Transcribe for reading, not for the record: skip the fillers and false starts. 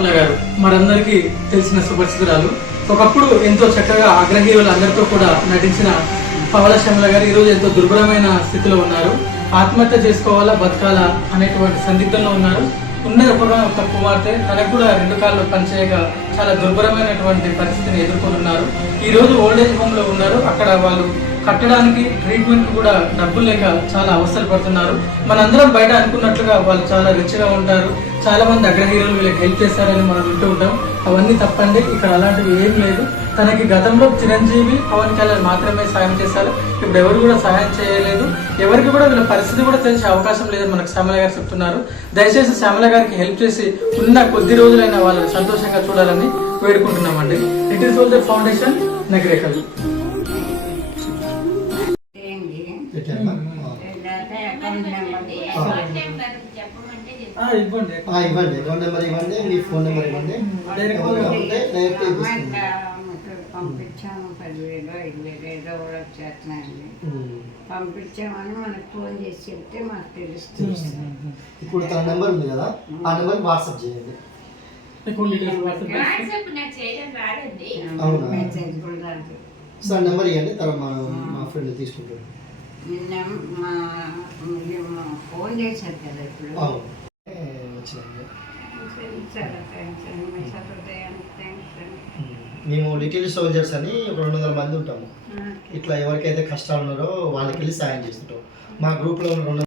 శ్యామల గారు మనందరికీ తెలిసిన సుపరిచితురాలు. ఒకప్పుడు ఎంతో చక్కగా అగ్రహీరులు అందరితో కూడా నటించిన పవళ శ్యామల గారు ఈరోజు ఎంతో దుర్భరమైన స్థితిలో ఉన్నారు. ఆత్మహత్య చేసుకోవాలా బతకాలా అనేటువంటి సందిగ్ధంలో ఉన్నారు. ఉన్న ఒక కుమార్తె తనకు కూడా 2 కాళ్ళు పనిచేయక చాలా దుర్భరమైనటువంటి పరిస్థితిని ఎదుర్కొంటున్నారు. ఈ రోజు ఓల్డేజ్ హోమ్ లో ఉన్నారు. అక్కడ వాళ్ళు కట్టడానికి ట్రీట్మెంట్ కూడా డబ్బులు లేక చాలా అవస్థలు పడుతున్నారు. మనందరం బయట అనుకున్నట్లుగా వాళ్ళు చాలా రిచ్గా ఉంటారు, చాలా మంది అగ్రహీరోలు వీళ్ళకి హెల్ప్ చేస్తారని మనం వింటూ ఉంటాం. అవన్నీ తప్పండి. ఇక్కడ అలాంటివి ఏం లేదు. తనకి గతంలో చిరంజీవి, పవన్ కళ్యాణ్ మాత్రమే సాయం చేశారు. ఇప్పుడు ఎవరు కూడా సహాయం చేయలేదు. ఎవరికి కూడా వీళ్ళ పరిస్థితి కూడా తెలిసే అవకాశం లేదని మనకు శ్యామల గారు చెప్తున్నారు. దయచేసి శ్యామల గారికి హెల్ప్ చేసి ఉన్న కొద్ది రోజులైనా వాళ్ళని సంతోషంగా చూడాలని వేడుకుంటున్నామండి. Little soldier foundation, Nakrekal. ఇవ్వండి అకౌంట్ నెంబర్ ఇవ్వండి, మీ ఫోన్ నెంబర్ ఇవ్వండి. పంపించాము 10,000 5,000 ఏదో కూడా వచ్చేస్తున్నాయండి. పంపించామని మనకు ఫోన్ చేసి చెప్తే మాకు తెలుస్తుంది. ఇప్పుడు తన నెంబర్ ఉంది కదా, ఆ నెంబర్ వాట్సాప్ చేయండి. సార్ నెంబర్ ఇవ్వండి, తర్వాత మా ఫ్రెండ్ తీసుకుంటాడు. ఫోన్ చేశారు కదా ఇప్పుడు. మేము లిటిల్ సోల్జర్స్ అని ఒక 200 మంది ఉంటాము. ఇట్లా ఎవరికైతే కష్టాలు ఉన్నారో వాళ్ళకి వెళ్ళి సాయం చేస్తుంటాం. మా గ్రూప్లో ఉన్న